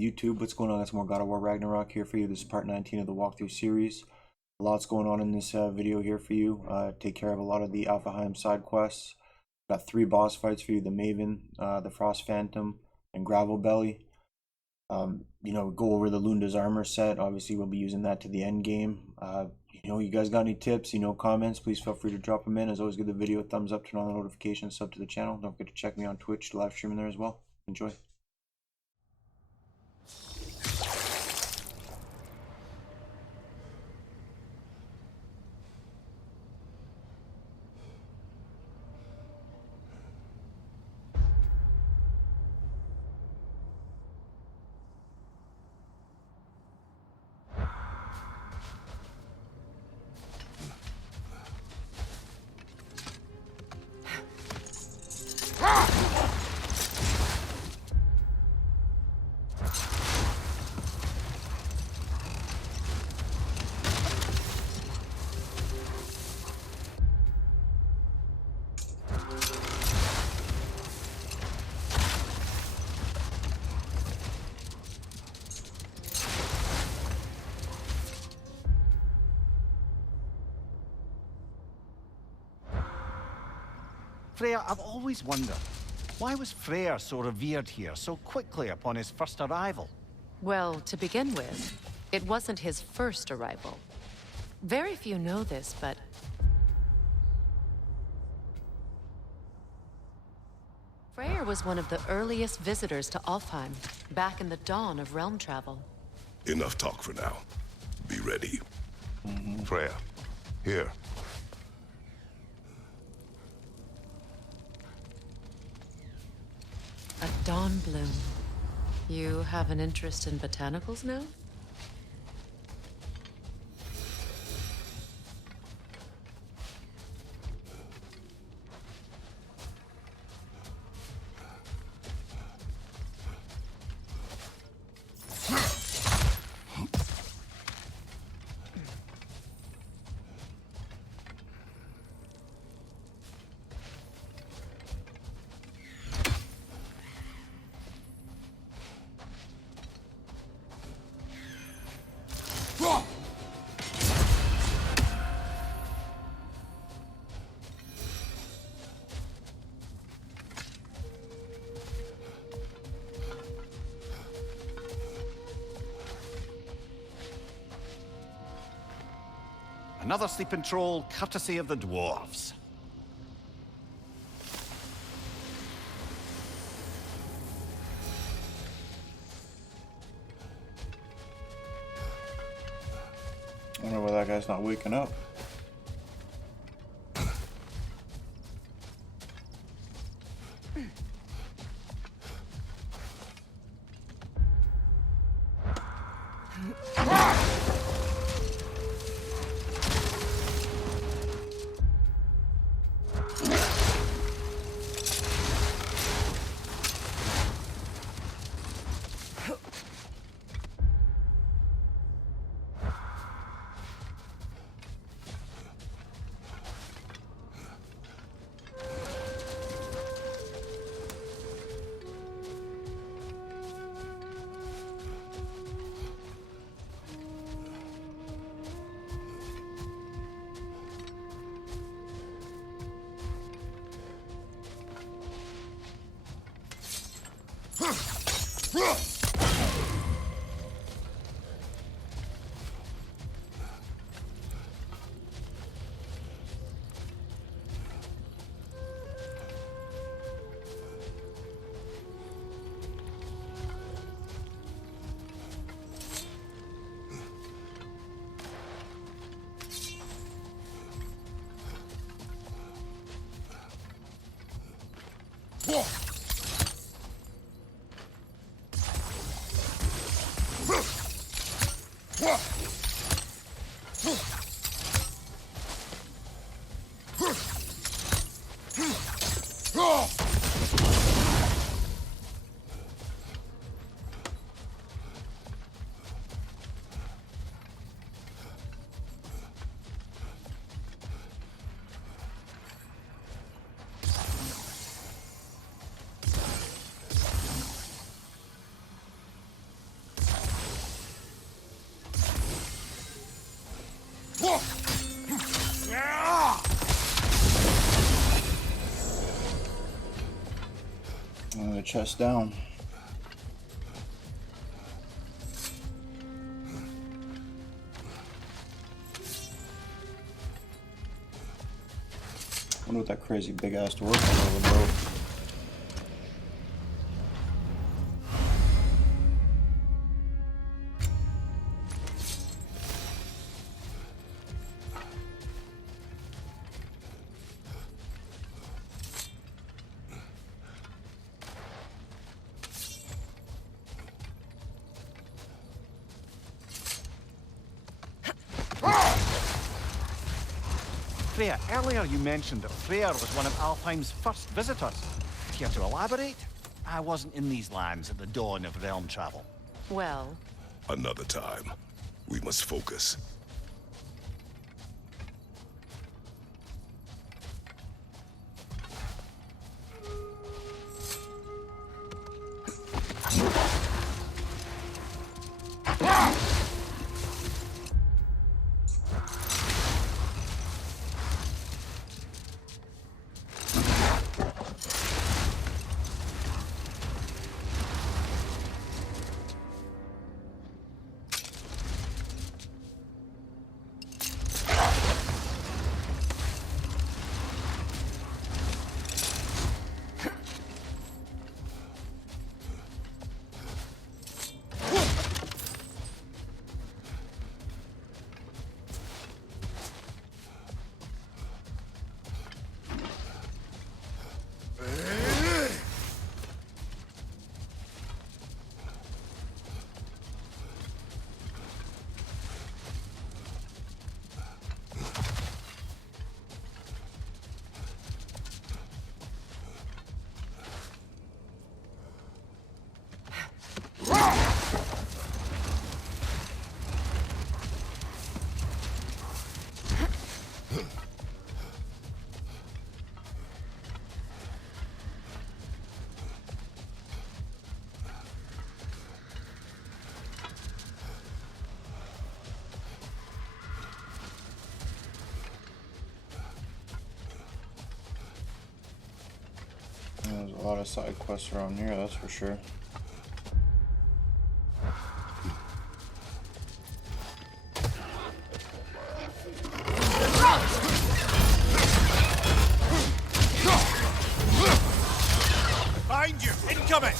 YouTube, what's going on? Got some more God of War Ragnarok here for you. This is part 19 of the walkthrough series. Lots going on in this video here for you. Take care of a lot of the Alfheim side quests. Got 3 boss fights for you: the Maven, the Frost Phantom, and Gravel Belly. Go over the Lunda'S armor set. Obviously, we'll be using that to the end game. You guys got any tips, comments, please feel free to drop them in. As always, give the video a thumbs up, turn on the notifications, sub to the channel. Don't forget to check me on Twitch, live streaming there as well. Enjoy. Freyr, I've always wondered, why was Freyr so revered here so quickly upon his first arrival? Well, to begin with, it wasn't his first arrival. Very few know this, but Freyr was one of the earliest visitors to Alfheim, back in the dawn of realm travel. Enough talk for now. Be ready. Freyr, here. A dawn bloom. You have an interest in botanicals now? Another sleeping troll, courtesy of the dwarves. I wonder why that guy's not waking up. The chest down. I wonder what that crazy big ass door would go. Freya, earlier you mentioned that Freya was one of Alfheim's first visitors. Care to elaborate? I wasn't in these lands at the dawn of realm travel. Well, Another time. We must focus. There's a lot of side quests around here, that's for sure. Behind you! Incoming!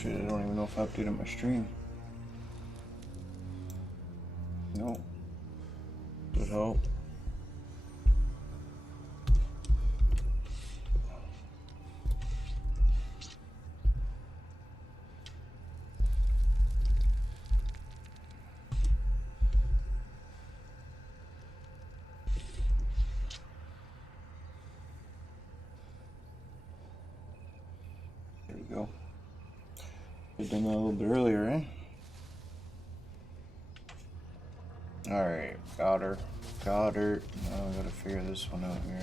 shit, I don't even know if I updated my stream. No. Would help. There we go. I've done that a little bit earlier, eh? Alright, got her. Got her. Now I gotta figure this one out here.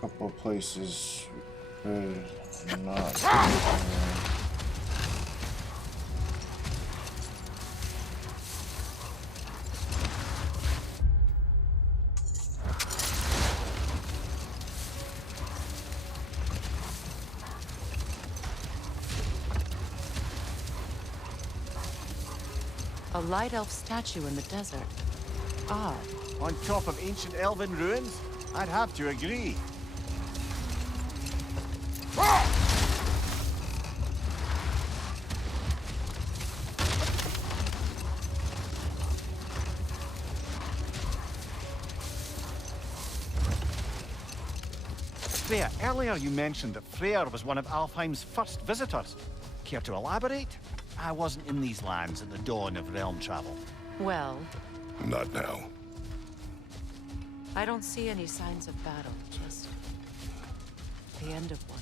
Couple of places could not. A light elf statue in the desert. Odd. On top of ancient elven ruins? I'd have to agree. Freya, earlier you mentioned that Freyr was one of Alfheim's first visitors. Care to elaborate? I wasn't in these lands at the dawn of realm travel. Well, Not now. I don't see any signs of battle, just the end of one.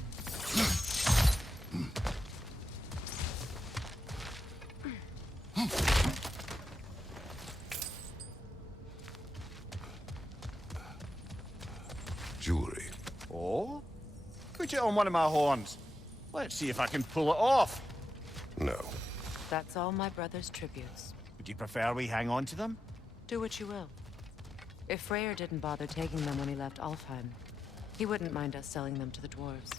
Jewelry. Oh? Put it on one of my horns. Let's see if I can pull it off. No. That's all my brother's tributes. Would you prefer we hang on to them? Do what you will. If Freyr didn't bother taking them when he left Alfheim, he wouldn't mind us selling them to the dwarves.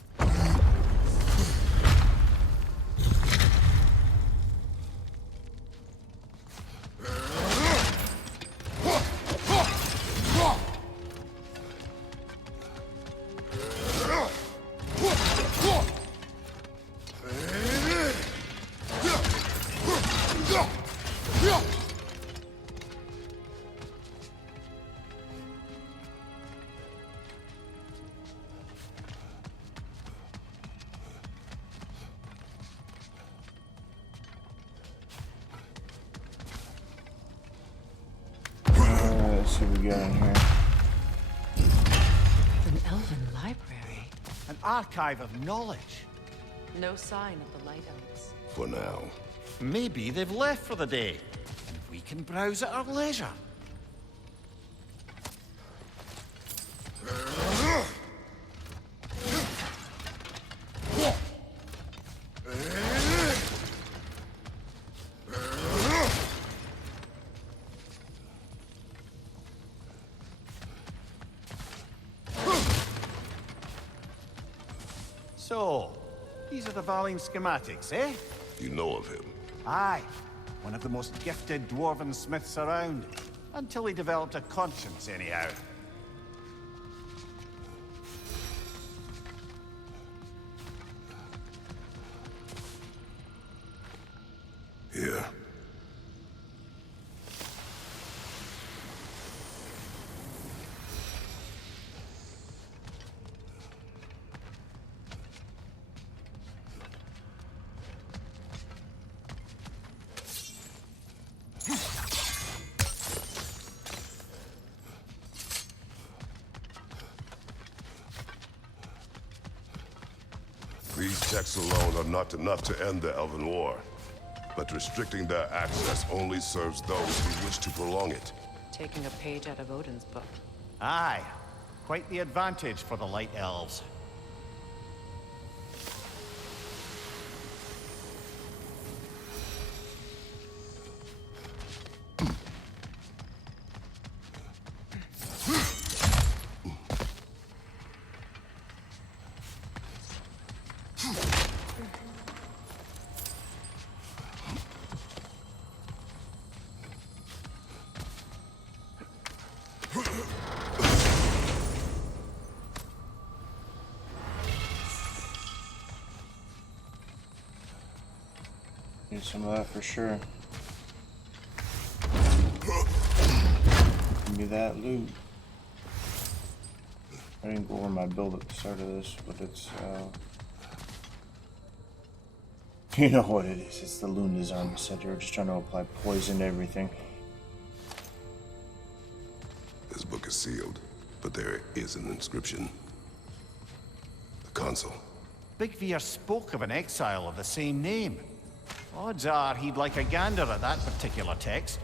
Let's see what we got in here. An elven library. An archive of knowledge. No sign of the light elves. For now. Maybe they've left for the day, and we can browse at our leisure. So, these are the Valine schematics, eh? You know of him. Aye. One of the most gifted dwarven smiths around. Until he developed a conscience, anyhow. Here. These texts alone are not enough to end the Elven War. But restricting their access only serves those who wish to prolong it. Taking a page out of Odin's book. Aye. Quite the advantage for the Light Elves. Need some of that for sure. Give me that loot. I didn't go over my build at the start of this, but it's you know what it is. It's the Lunda'S armor set. You're just trying to apply poison to everything. This book is sealed, but there is an inscription. The console. Big Veer spoke of an exile of the same name. Odds are he'd like a gander at that particular text.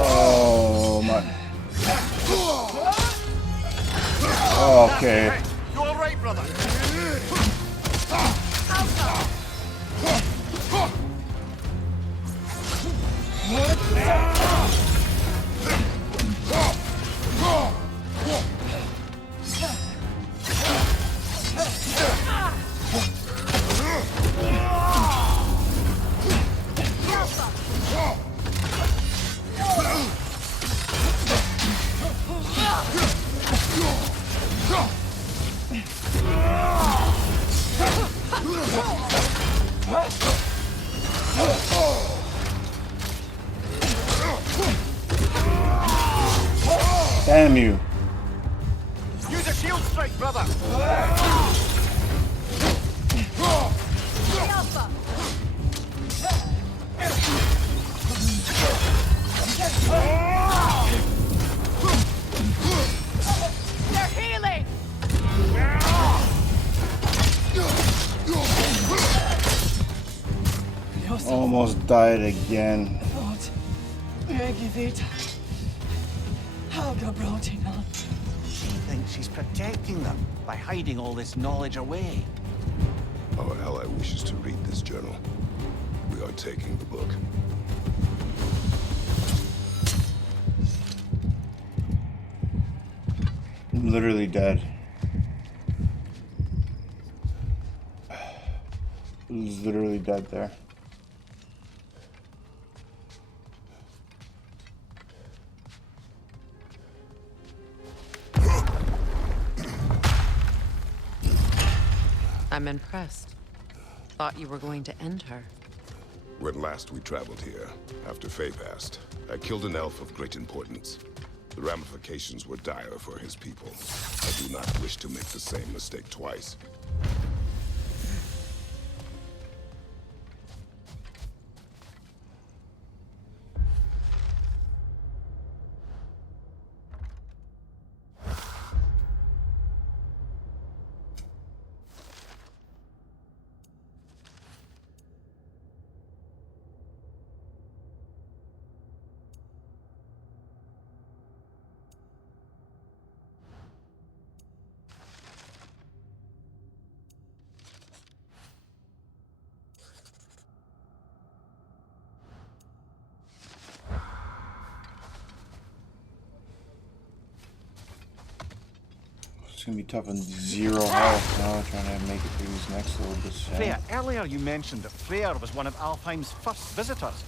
Oh my. Okay. You all right, brother? Damn you. Use a shield strike, brother. They're healing! Almost died again. thinks she's protecting them by hiding all this knowledge away. Our ally wishes to read this journal. We are taking the book. I'm literally dead. He's literally dead there. I'm impressed. Thought you were going to end her. When last we traveled here, after Faye passed, I killed an elf of great importance. The ramifications were dire for his people. I do not wish to make the same mistake twice. It's gonna be tough on 0 health now, trying to make it through these next little bits. Freya, earlier you mentioned that Freya was one of Alfheim's first visitors.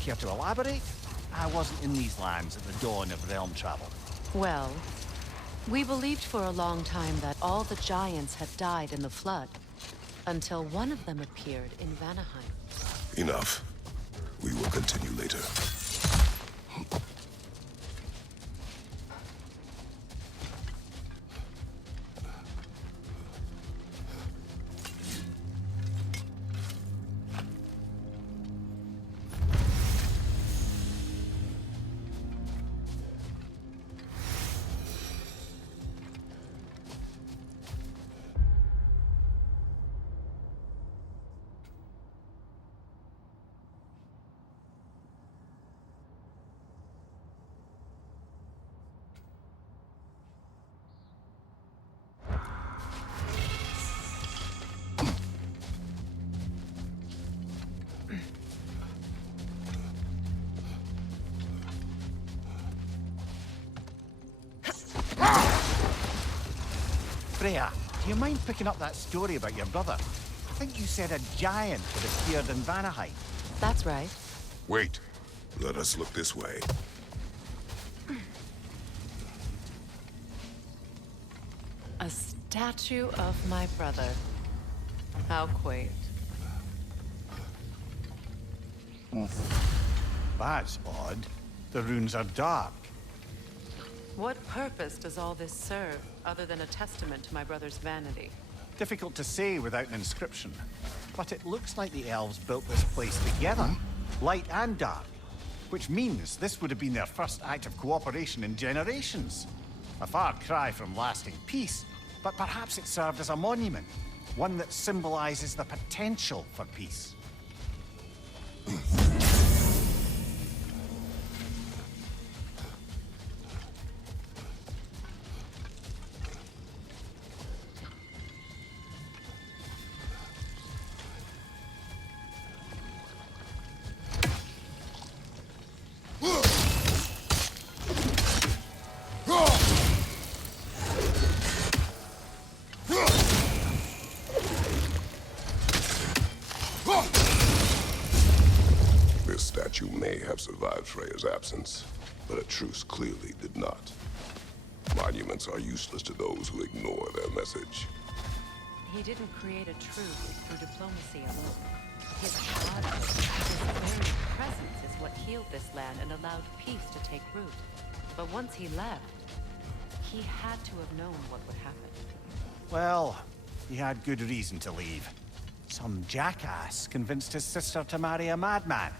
Care to elaborate? I wasn't in these lands at the dawn of realm travel. Well, we believed for a long time that all the giants had died in the flood, until one of them appeared in Vanaheim. Enough. We will continue later. Freya, do you mind picking up that story about your brother? I think you said a giant had appeared in Vanaheim. That's right. Wait. Let us look this way. A statue of my brother. How quaint. That's odd. The runes are dark. What purpose does all this serve, other than a testament to my brother's vanity? Difficult to say without an inscription. But it looks like the elves built this place together, light and dark. Which means this would have been their first act of cooperation in generations. A far cry from lasting peace, but perhaps it served as a monument. One that symbolizes the potential for peace. You may have survived Freya's absence, but a truce clearly did not. Monuments are useless to those who ignore their message. He didn't create a truce through diplomacy alone. His godness, his very presence is what healed this land and allowed peace to take root. But once he left, he had to have known what would happen. Well, he had good reason to leave. Some jackass convinced his sister to marry a madman.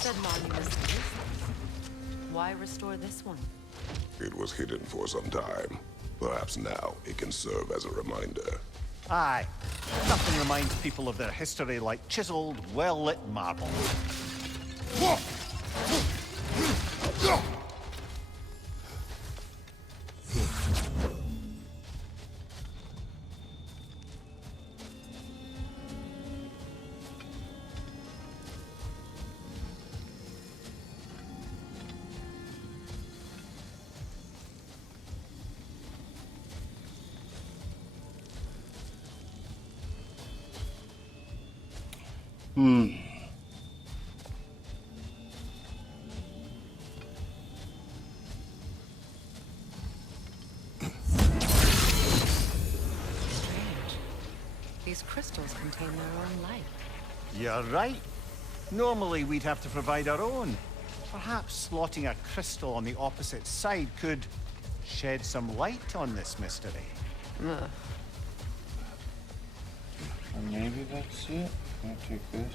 said monuments are useless. Why restore this one? It was hidden for some time. Perhaps now it can serve as a reminder. Aye. Nothing reminds people of their history like chiseled, well-lit marble. Strange. These crystals contain their own light. You're right. Normally we'd have to provide our own. Perhaps slotting a crystal on the opposite side could shed some light on this mystery. Ugh. Or maybe that's it. I'll take this.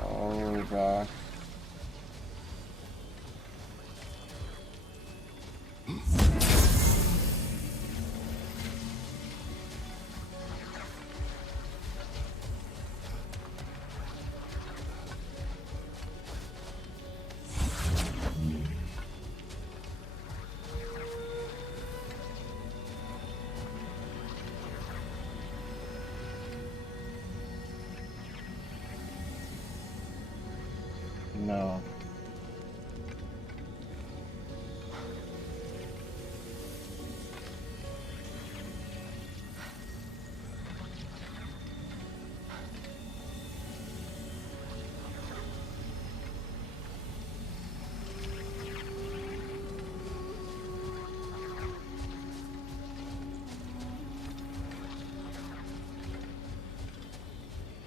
All the way back. No.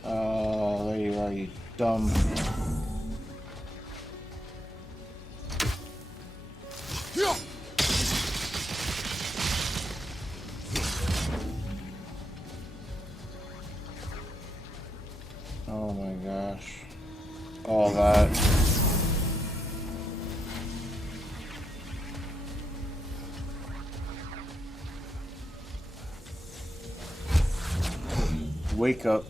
Oh, there you are, you dumb. Oh my gosh. All that. Wake up.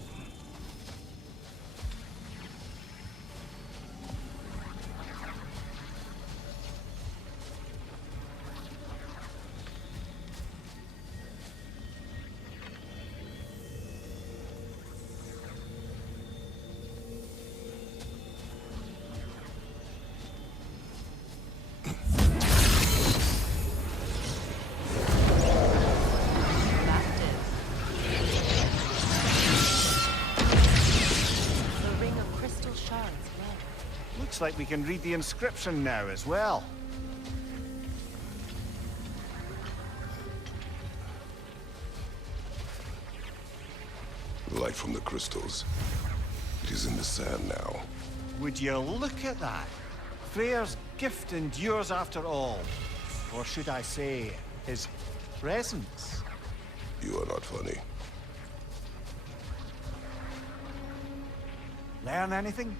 That did. The ring of crystal shards glowed. Looks like we can read the inscription now as well. Light from the crystals. It is in the sand now. Would you look at that? Freyr's gift endures after all. Or should I say, his presence? You are not funny. Learn anything?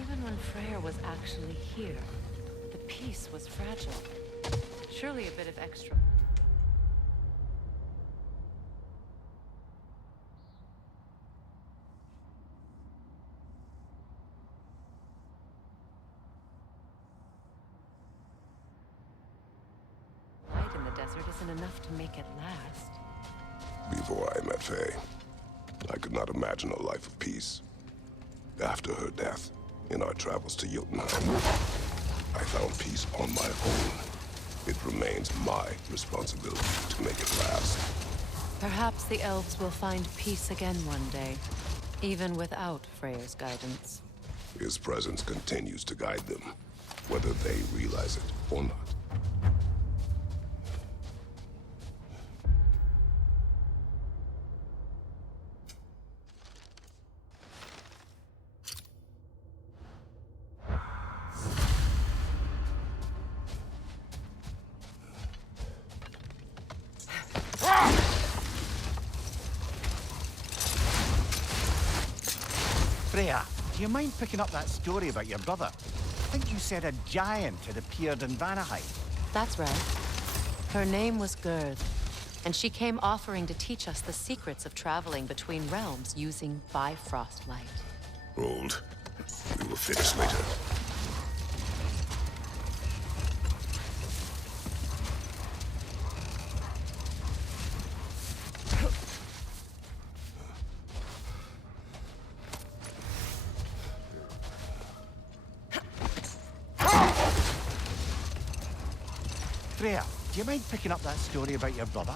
Even when Freyr was actually here, the peace was fragile. Surely a bit of extra. blizzard isn't enough to make it last. Before I met Faye, I could not imagine a life of peace. After her death, in our travels to Jotunheim, I found peace on my own. It remains my responsibility to make it last. Perhaps the elves will find peace again one day, even without Freya's guidance. His presence continues to guide them, whether they realize it or not. Freya, do you mind picking up that story about your brother? I think you said a giant had appeared in Vanaheim. That's right. Her name was Gerd, and she came offering to teach us the secrets of traveling between realms using Bifrost light. Hold. We will finish later. Freya, do you mind picking up that story about your brother?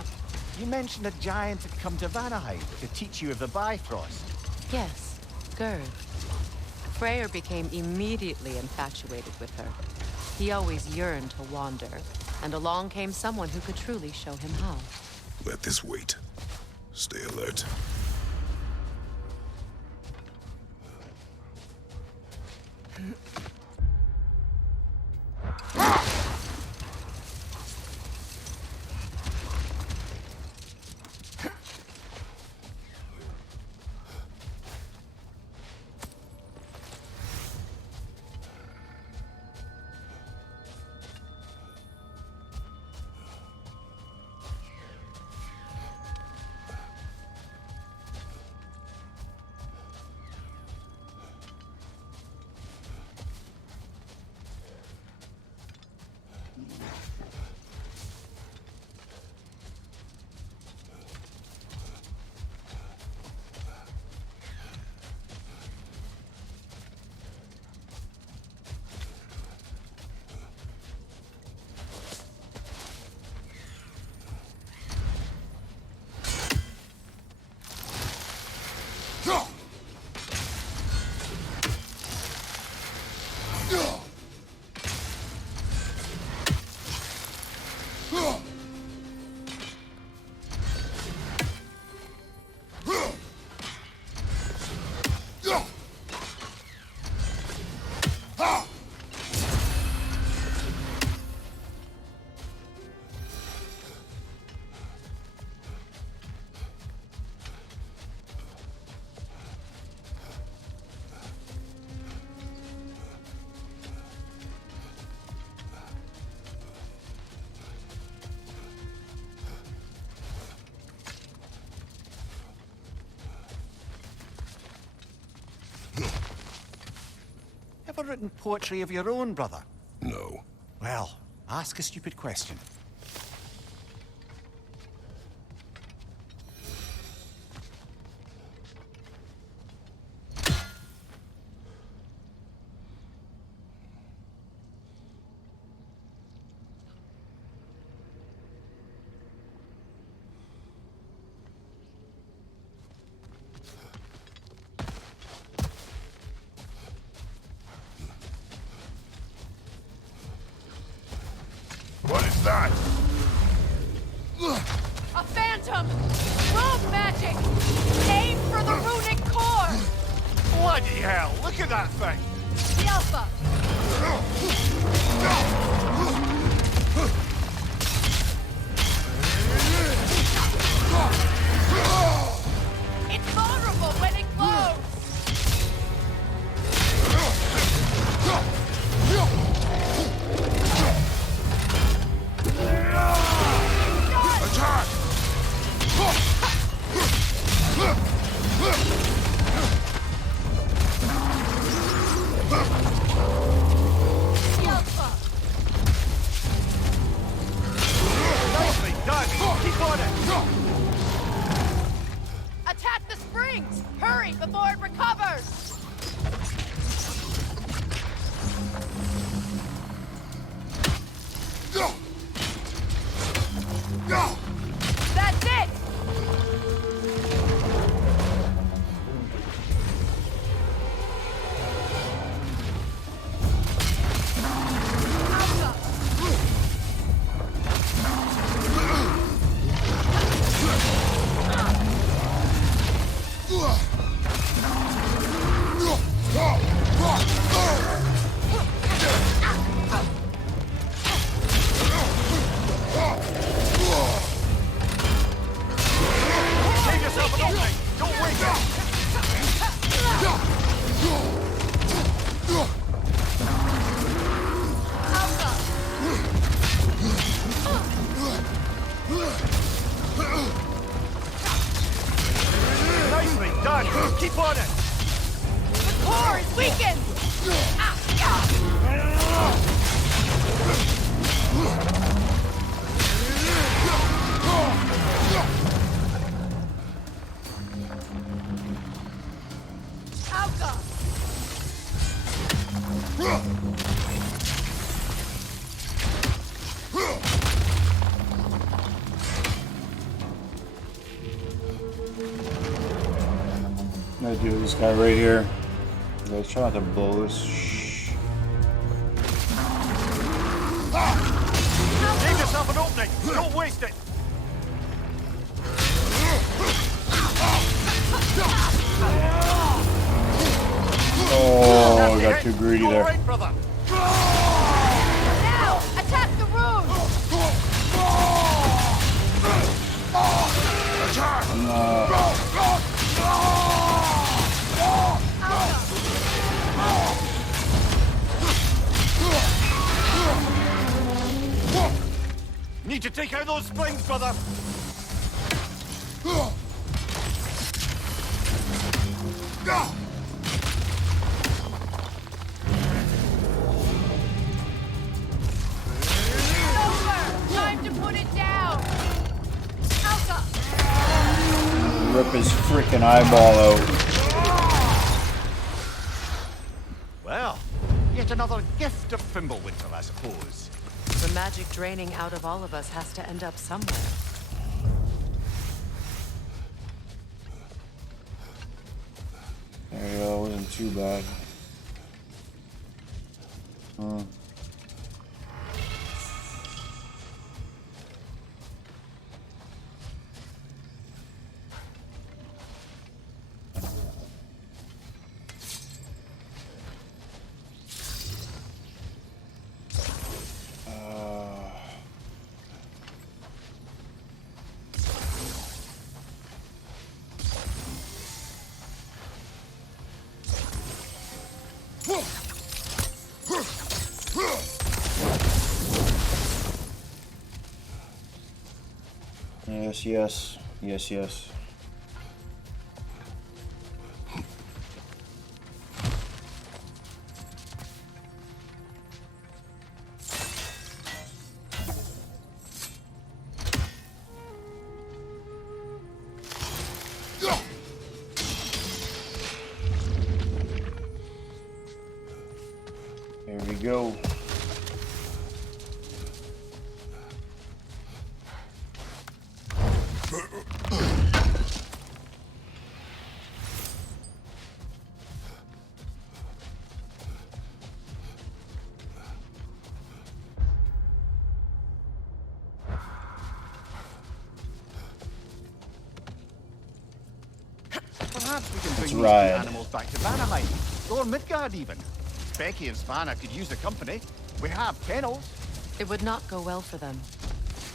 You mentioned a giant had come to Vanaheim to teach you of the Bifrost. Yes, Gerd. Freyr became immediately infatuated with her. He always yearned to wander, and along came someone who could truly show him how. Let this wait. Stay alert. Ever written poetry of your own, brother? No. Well, ask a stupid question. What is that? A phantom! Rogue magic! Aim for the runic core! Bloody hell, look at that thing! The Alpha! It's vulnerable when it glows! Attack! The Alpha! I'm gonna do this guy right here. You guys try not to blow this. Shh. Save yourself an opening! Don't waste it! Oh, I got too greedy All there. right, brother. Now! Attack the rune! Need to take out those springs, brother. Time to put it down! Alka! Rip his freaking eyeball out. Well, yet another gift of Fimbulwinter, I suppose. The magic draining out of all of us has to end up somewhere. There you go, wasn't too bad. Yes, yes, yes, yes. There we go. Perhaps we can bring Let's these ride. two animals back to Vanaheim, or Midgard even. Becky and Svanna could use the company. We have kennels. It would not go well for them.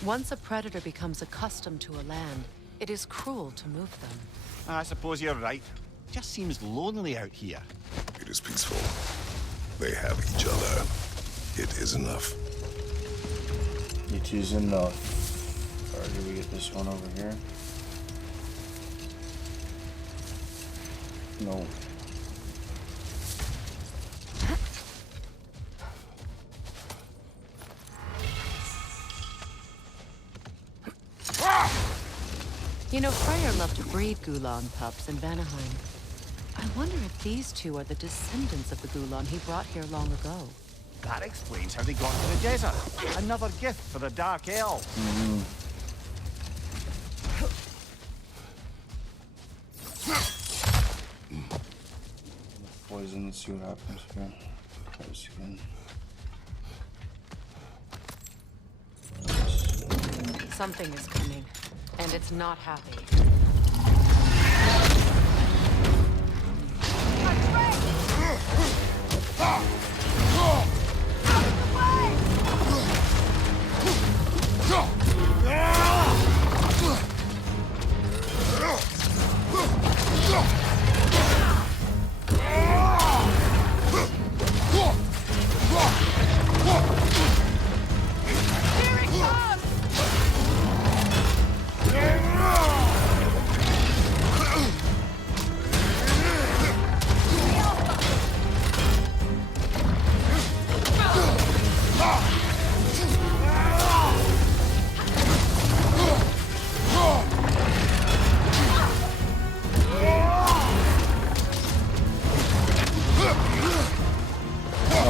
Once a predator becomes accustomed to a land, it is cruel to move them. I suppose you're right. Just seems lonely out here. It is peaceful. They have each other. It is enough. It is enough. Alright, do we get this one over here? No. You know, Freyr loved to breed Gulan pups in Vanaheim. I wonder if these two are the descendants of the Gulan he brought here long ago. That explains how they got to the desert. Another gift for the Dark Elves. Poison, let's see what happens here. Try this again. Something is coming, and it's not happy.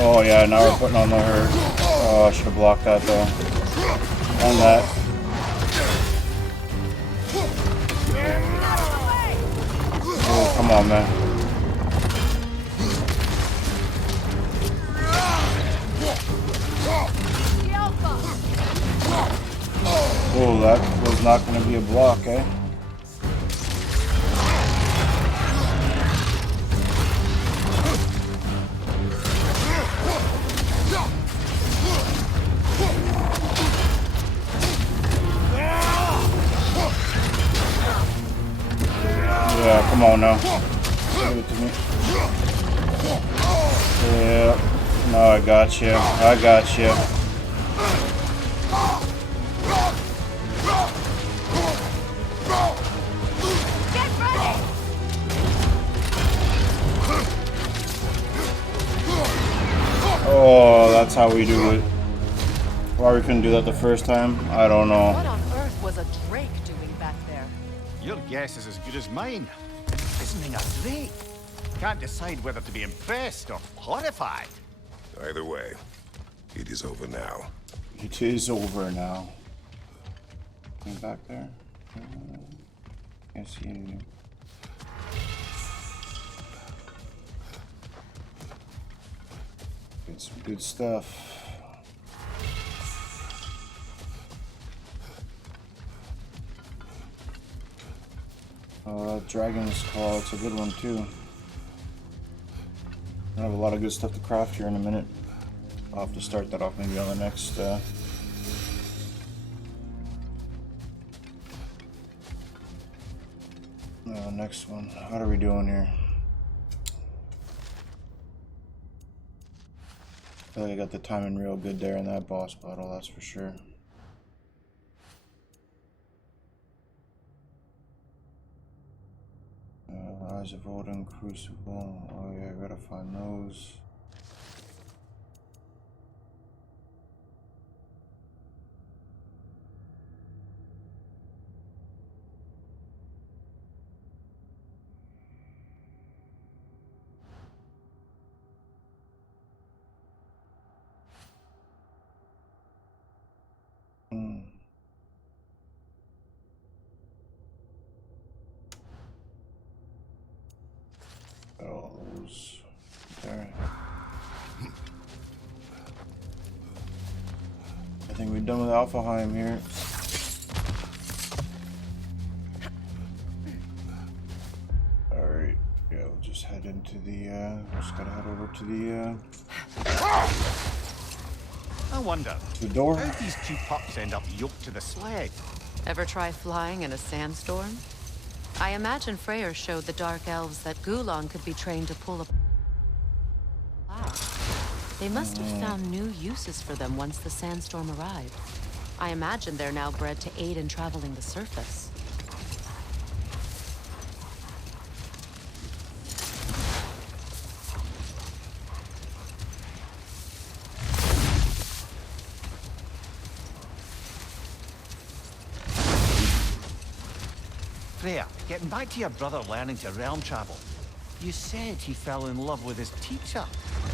Oh yeah, now we're putting on the hurt. Oh, I should have blocked that though. On that. Oh, come on, man. Oh, that was not going to be a block, eh? Yeah, come on now. Give it to me. Yeah. No, I got you. I got you. Oh, that's how we do it. Why we couldn't do that the first time, I don't know. What on earth was a Drake doing back there? Your guess is as good as mine. Imprisoning a Drake. Can't decide whether to be impressed or horrified. Either way, it is over now. It is over now. Come back there. Can't see anything. Get some good stuff. Dragon's Claw, it's a good one too. I have a lot of good stuff to craft here in a minute. I'll have to start that off maybe on the next next one. How are we doing here? I feel like I got the timing real good there in that boss battle, that's for sure. Rise of Odin, Crucible. Oh yeah, I gotta find those. Got all those there. I think we're done with Alfheim here. Alright, yeah, we'll just head into the, just gotta head over to the, I wonder, the door. how these two pups end up yoked to the sled? Ever try flying in a sandstorm? I imagine Freyr showed the Dark Elves that Gulon could be trained to pull a cloud. They must have found new uses for them once the sandstorm arrived. I imagine they're now bred to aid in traveling the surface. Freya, getting back to your brother learning to realm travel. You said he fell in love with his teacher.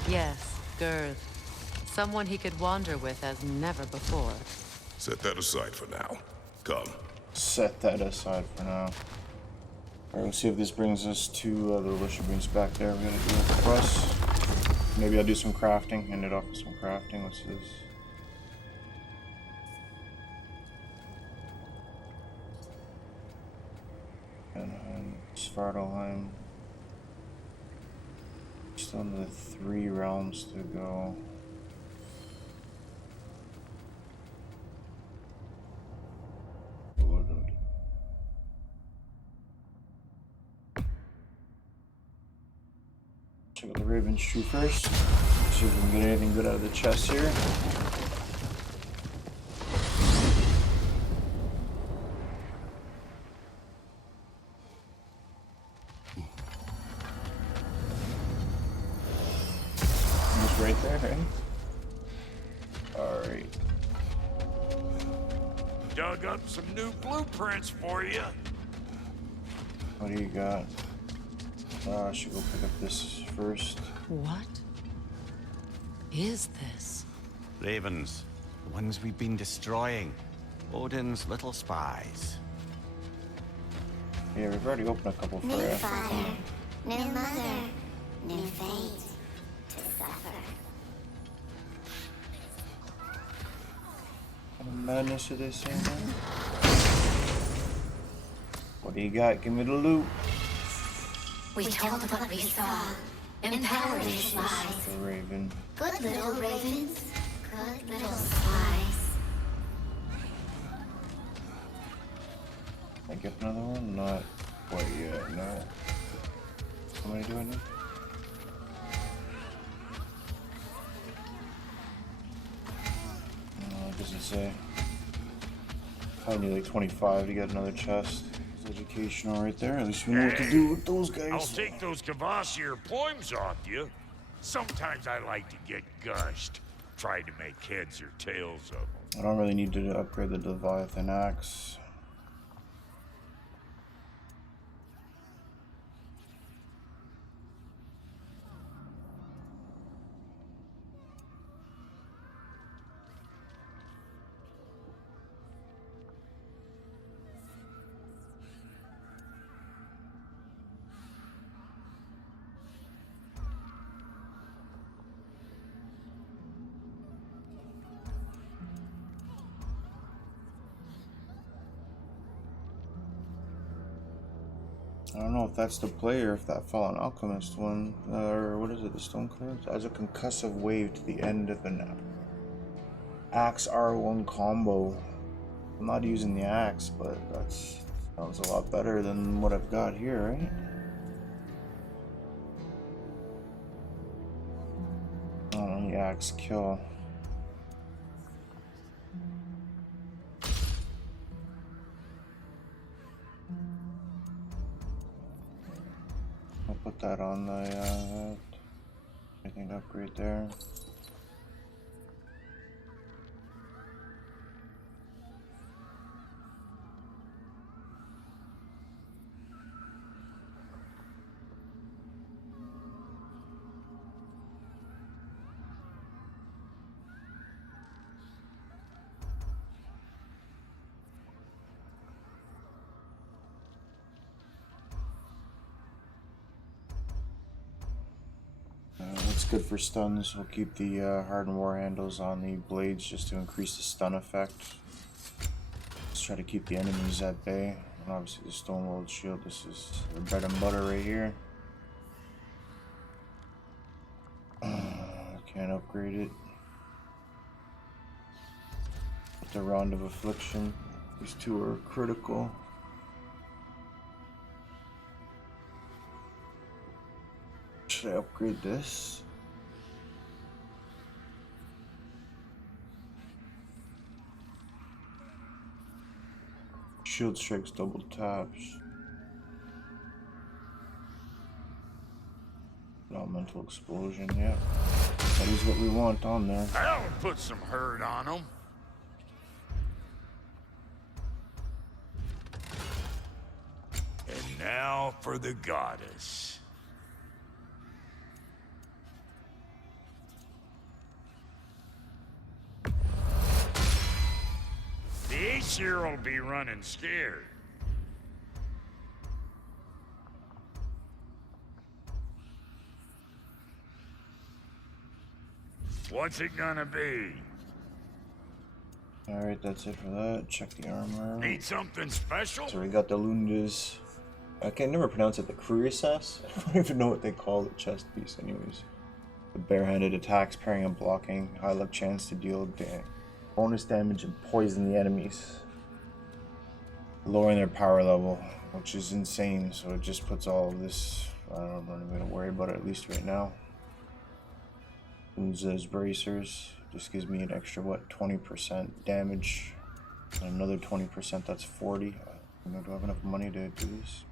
Yes, Girth. Someone he could wander with as never before. Set that aside for now. Come. Set that aside for now. Alright, let's see if this brings us to the Alicia brings back there. We gotta do it for us. Maybe I'll do some crafting. End it off with some crafting. What's this? Svartalheim. Still in the 3 realms to go. Check out the Raven's Tree first. See if we can get anything good out of the chest here. Right there, right? Alright. Dug up some new blueprints for you. What do you got? I should go pick up this first. What? is this? Ravens. The ones we've been destroying. Odin's little spies. Yeah, we've already opened a couple for New you. father, new mother, new fate to suffer. What kind of madness are they saying now? What do you got? Give me the loot. We told what we saw, empowered his lies. The Raven. Good little ravens, good little spies. I get another one? Not quite yet, no. How many do I need? What does it say? Probably need like 25 to get another chest. It's educational right there. At least we know what to do with those guys. I'll take those Kvasir poems off you. Sometimes I like to get gushed, try to make heads or tails of them. I don't really need to upgrade the Leviathan axe. I don't know if that's the play or if that Fallen Alchemist one, or what is it, the Stone Cards? As a concussive wave to the end of an axe R1 combo. I'm not using the axe, but that sounds a lot better than what I've got here, right? Oh, the axe kill. I'll put that on the, I think upgrade there. That's good for stuns. We'll keep the hardened war handles on the blades just to increase the stun effect. Let's try to keep the enemies at bay. And obviously the stone world shield, this is the bread and butter right here. Can't upgrade it. The Round of Affliction. These two are critical. Should I upgrade this? Shield strikes double taps. Elemental explosion, yeah. That is what we want on there. That'll put some hurt on them. And now for the goddess. The Aesir will be running scared. What's it gonna be? Alright, that's it for that. Check the armor. Need something special? So we got the Lunda'S. I can never pronounce it, the cuirass. I don't even know what they call the chest piece anyways. The barehanded attacks, parrying and blocking. High luck chance to deal bonus damage and poison the enemies. Lowering their power level, which is insane. So it just puts all of this, I don't know, I'm not even going to worry about it at least right now. Lunda'S bracers. Just gives me an extra, what, 20% damage. And another 20%, that's 40. Do I have enough money to do this?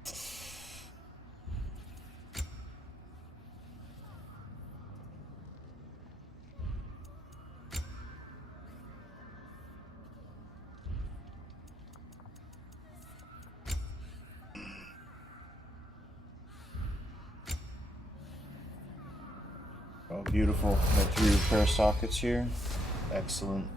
Oh, beautiful. Got 3 repair sockets here. Excellent.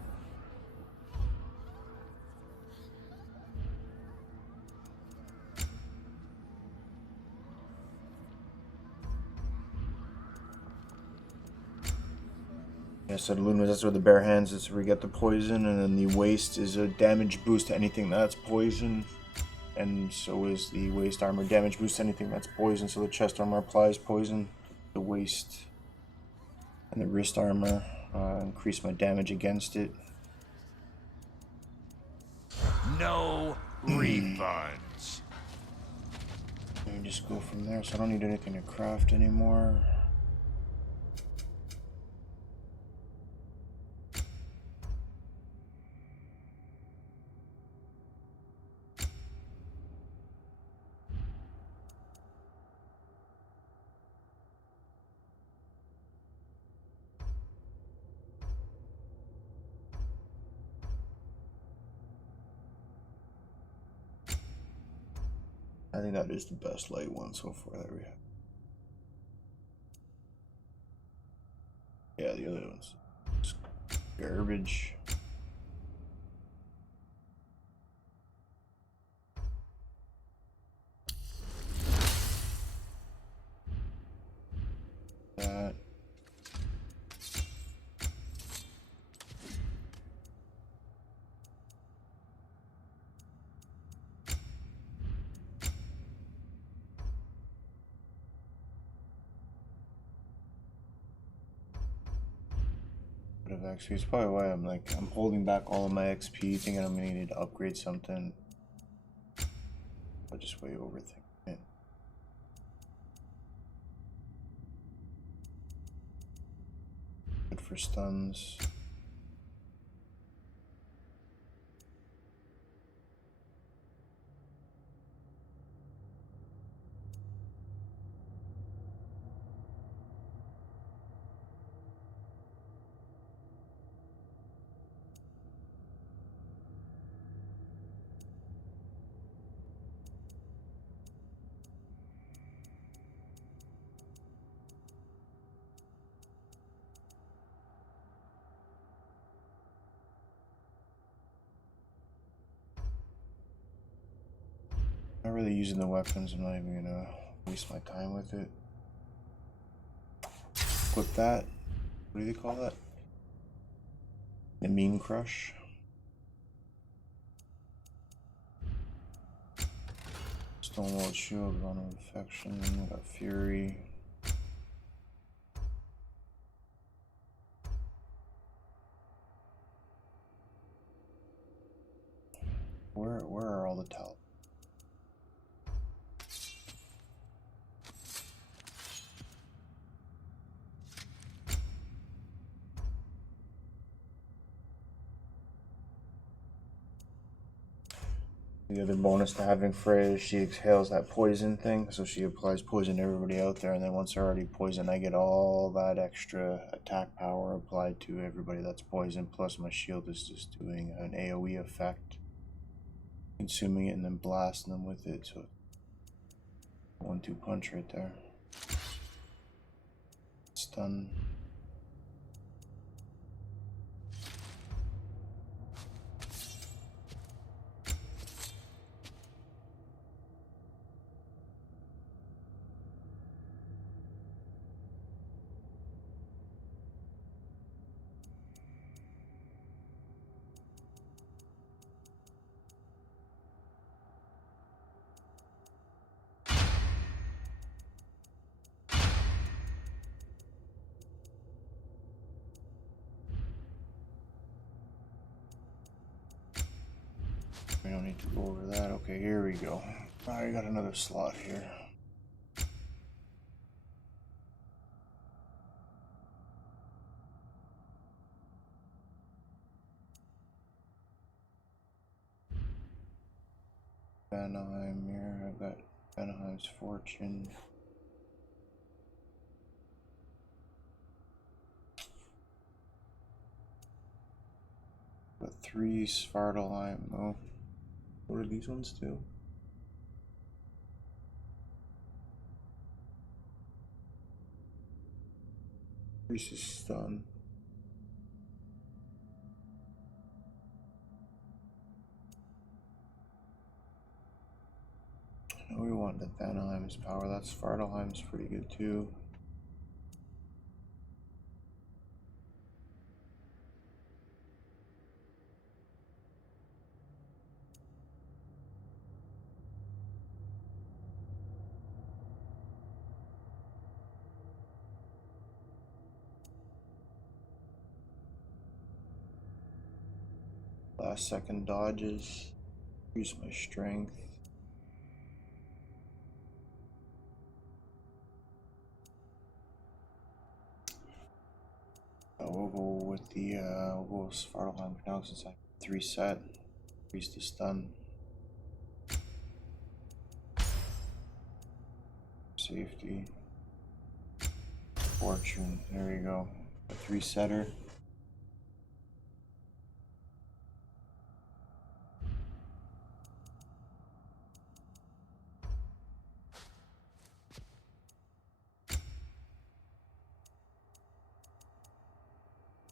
I said Lunda'S, that's where the bare hands is where we get the poison, and then the waist is a damage boost to anything that's poison. And so is the waist armor damage boost to anything that's poison, so the chest armor applies poison. The waist and the wrist armor increase my damage against it. No refunds. Let me just go from there, so I don't need anything to craft anymore. I think that is the best light one so far that we have. Yeah, the other one's just garbage. That. Bit of XP. It's probably why I'm holding back all of my XP, thinking I'm gonna need to upgrade something. But just way overthinking it. Good for stuns. Not really using the weapons, I'm not even gonna waste my time with it. Equip that. What do they call that? The Mean Crush. Stonewall Shield, Run of Infection, we got Fury. Where are all the talents? The other bonus to having Freya is she exhales that poison thing, so she applies poison to everybody out there, and then once they're already poisoned, I get all that extra attack power applied to everybody that's poisoned, plus my shield is just doing an AoE effect, consuming it and then blasting them with it, so 1-2 punch right there. Stun. We don't need to go over that. Okay, here we go. I got another slot here. Alfheim here. I've got Alfheim's Fortune. Got 3 Svartalheim. Oh, what do these ones do? Increase his stun. We want the Nathanaheim's power. That's Svartalheim's pretty good too. Last second dodges. Use my strength. We'll go with the we'll go with Svartalheim now since I 3-set. Increase the stun. Safety. Fortune. There we go. A 3-setter.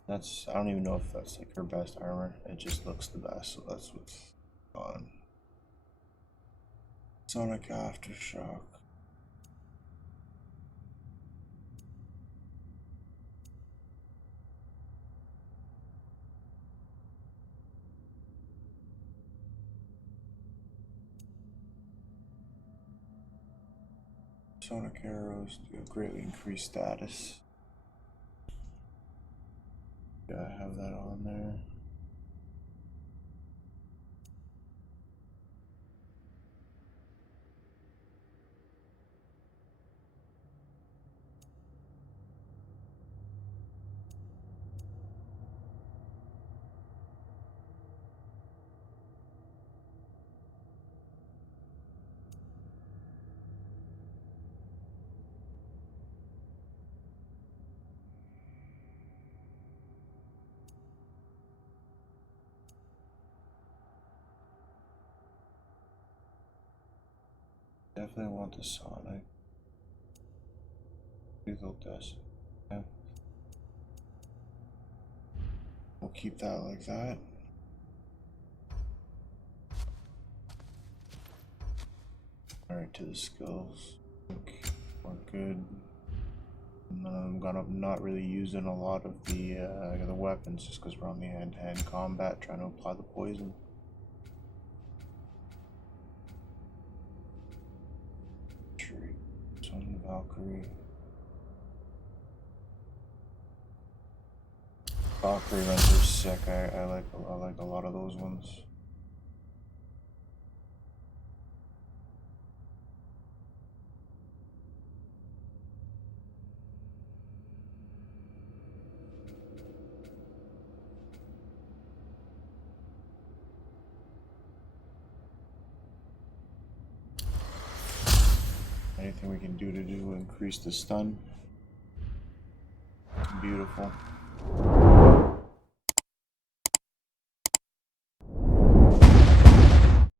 That's, I don't even know if that's like her best armor. It just looks the best, so that's what's on. Sonic Aftershock. Sonic arrows do greatly increase status. Gotta have that on there. Definitely want the Sonic. Lunda'S. Yeah. We'll keep that like that. Alright, to the skills. I think we're good. And then I'm not really using a lot of the weapons just because we're on the hand-to-hand combat trying to apply the poison. Son Valkyrie. Valkyrie runs are sick. I like a lot of those ones. Anything we can do to increase the stun. Beautiful.